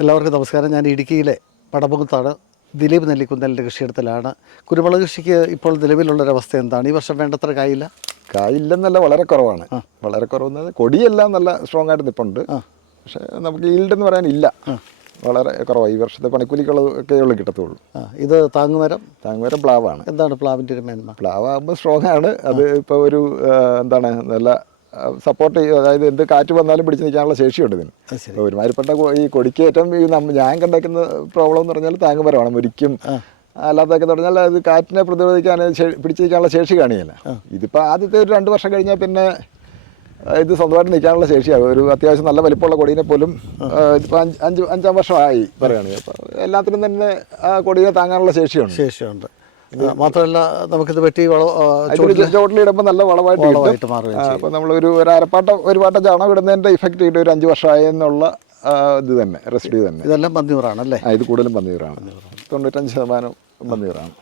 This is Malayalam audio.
എല്ലാവർക്കും നമസ്കാരം. ഞാൻ ഇടുക്കിയിലെ പടമുഖത്താണ്. ദിലീപ് നെല്ലിക്കുന്നലിന്റെ കൃഷിയിടത്തിലാണ്. കുരുമുളക് കൃഷിക്ക് ഇപ്പോൾ നിലവിലുള്ളൊരവസ്ഥ എന്താണ്? ഈ വർഷം വേണ്ടത്ര കായില്ല? കായില്ലെന്നല്ല വളരെ കുറവാണ്. വളരെ കുറവെന്നത് കൊടിയെല്ലാം നല്ല സ്ട്രോങ് ആയിട്ട് നിൽപ്പുണ്ട് പക്ഷേ നമുക്ക് ഈൽഡ് എന്ന് പറയാൻ ഇല്ല വളരെ കുറവാണ്. ഈ വർഷത്തെ പണിക്കൂലിക്കുള്ളതൊക്കെ ഉള്ളു കിട്ടത്തുള്ളൂ. ഇത് താങ്ങുമരം? താങ്ങുമരം പ്ലാവാണ്. എന്താണ് പ്ലാവിന്റെ ഒരു മേന്മ? പ്ലാവ് ആകുമ്പോൾ സ്ട്രോങ് ആണ് അത് ഇപ്പോൾ ഒരു എന്താണ് നല്ല സപ്പോർട്ട് ചെയ്യും. അതായത് എന്ത് കാറ്റ് വന്നാലും പിടിച്ച് നിൽക്കാനുള്ള ശേഷിയുണ്ട് ഇതിന്. ഒരുമാതിരിപ്പെട്ട ഈ കൊടിക്കേറ്റം ഈ നമ്മൾ ഞാൻ കണ്ടേക്കുന്ന പ്രോബ്ലം എന്ന് പറഞ്ഞാൽ താങ്ങുമരമാണ് മുരിക്കും അല്ലാത്തതൊക്കെ പറഞ്ഞാൽ അത് കാറ്റിനെ പ്രതിരോധിക്കാൻ പിടിച്ചു നിൽക്കാനുള്ള ശേഷി കാണിയില്ല. ഇതിപ്പോൾ ആദ്യത്തെ ഒരു രണ്ട് വർഷം കഴിഞ്ഞാൽ പിന്നെ ഇത് സ്വന്തമായിട്ട് നിൽക്കാനുള്ള ശേഷിയാകും ഒരു അത്യാവശ്യം നല്ല വലിപ്പമുള്ള കൊടീനെ പോലും ഇതിപ്പോൾ അഞ്ച് അഞ്ച് അഞ്ചാം വർഷമായി പറയുകയാണെങ്കിൽ. അപ്പോൾ എല്ലാത്തിനും തന്നെ ആ കൊടീനെ താങ്ങാനുള്ള ശേഷിയുണ്ട്. ശേഷിയുണ്ട്. മാത്രമല്ല നമുക്കിത് വെട്ടി ചോട്ടിലിടുമ്പോൾ നല്ല വളമായിട്ട് അപ്പോൾ നമ്മൾ ഒരു ഒരു അരപ്പാട്ടം ഒരു പാട്ടം ചാണകം ഇടുന്നതിന്റെ ഇഫക്റ്റ് കിട്ടും ഒരു അഞ്ച് വർഷമായി എന്നുള്ള ഇത് തന്നെ റെസിഡ്യൂ തന്നെ. ഇതെല്ലാം പന്നിയൂറാണ് അല്ലേ ഇത് കൂടുതലും പന്നിയൂറാണ്. തൊണ്ണൂറ്റഞ്ച് ശതമാനം പന്നീറാണ്